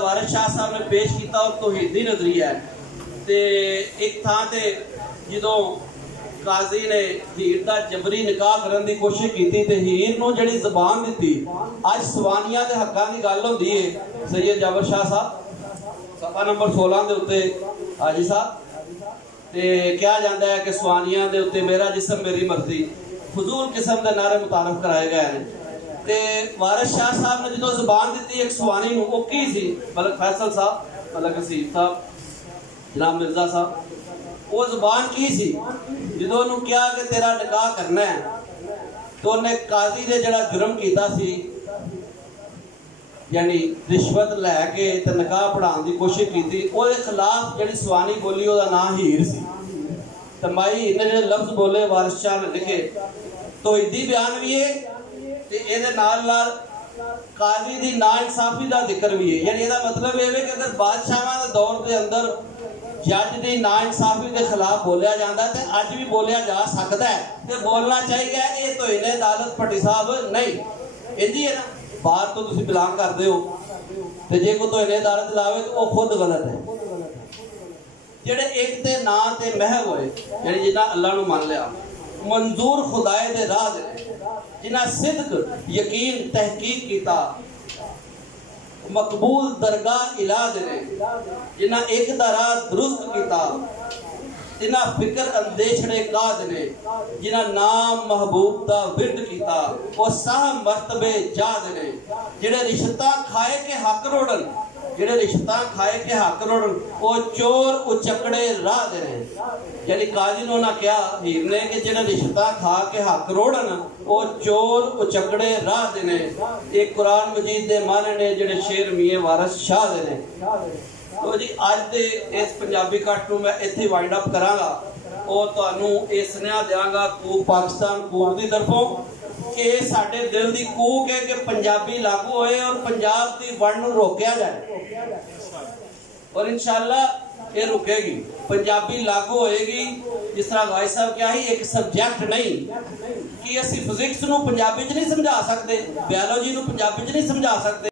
वारिस शाह साहब ने पेश किया और तौहीदी नजरिया है ते एक थां ते जदों काजी ने हीर दा जबरी निकाह करने की कोशिश की ते हीर नूं जिहड़ी ज़बान दी अज सवानिया के हक्कां की गल होंदी है। सैयद जाबर शाह साहब सफा नंबर 16 के उत्ते हाजी साहब ते कहा जाता है कि सवानिया के उत्ते मेरा जिस्म मेरी मर्जी फजूल किस्म के नारे मुतारफ कराए गए हैं। ते वारिस शाह साहब ने जो ज़बान दी एक सवानी नूं वो की सी मलक फैसल साहब मलक हसीब साहब जनाब मिर्जा साहब वो ज़बान की सी जो उन्होंने कहा कि तेरा निकाह करना है तो उन्हें काजी ने जड़ा जुर्म किया सी यानी रिश्वत लैके ते निकाह पढ़ाने की कोशिश की थी वो खिलाफ जी सवानी बोली वह नाम हीर सी तो माई हीर ने जो लफ्ज बोले वारिस शाह ने लिखे तौहीदी बयान भी है ते इहदे नाल काजी दी नाइंसाफी का जिक्र भी है। यानी इसका मतलब यह है कि अगर बादशाह के दौर के अंदर जज की नाइंसाफी के खिलाफ बोलिया जाता है तो अज भी बोलिया जा सकता है तो बोलना चाहिए। ये तो इन्हें अदालत भट्टी साहब नहीं इंजी है ना बाहर तो तुम बिलोंग करते हो तो जे कोई तो इन्हें अदालत लावे तो वह खुद गलत है। जेडे एक ते ना ते महव होए यानी जिन्हें अल्लाह नूं मान लिया मंजूर खुदाए दे राह दे जिन्हें सिद्क यकीन तहकीक किया मकबूल दरगाह इलाज ने जिन्हें एक दरा दुरुस्त किया जिन्हें फिक्र अंदेशड़े काद ने जिन्हें नाम महबूब दा विरद किया वो साह मर्तबे जाद ने जिन्हें रिश्ता खाए के हक रोड़न जिन्हें रिश्ता खाए के हक रोड़न वो चोर उचकड़े राह दे यानी काजी ने कहा हीर ने कि जिन्हें रिश्ता खा के हक रोड़न वो चोर उचकड़े राह देने एक कुरान मजीद दे माने ने जिहड़े शेर मियां वारिस शाह दे ने। तो जी अज दे इस पंजाबी कट नूं मैं इत्थे वाइंड अप करांगा और तुहानूं इह सुनेहा देवांगा कूक पाकिस्तान कूक दी तरफों कि साडे दिल दी कूक है कि पंजाबी लागू होए और पंजाब दी वंड नूं रोकिया जाए और इंशाअल्लाह ये रुकेगी पंजाबी लागू होएगी। जिस तरह भाई साहब क्या ही एक सब्जेक्ट नहीं कि असी फिजिक्स नूं पंजाबी च नहीं समझा सकते बायोलॉजी नूं पंजाबी च नहीं समझा सकते।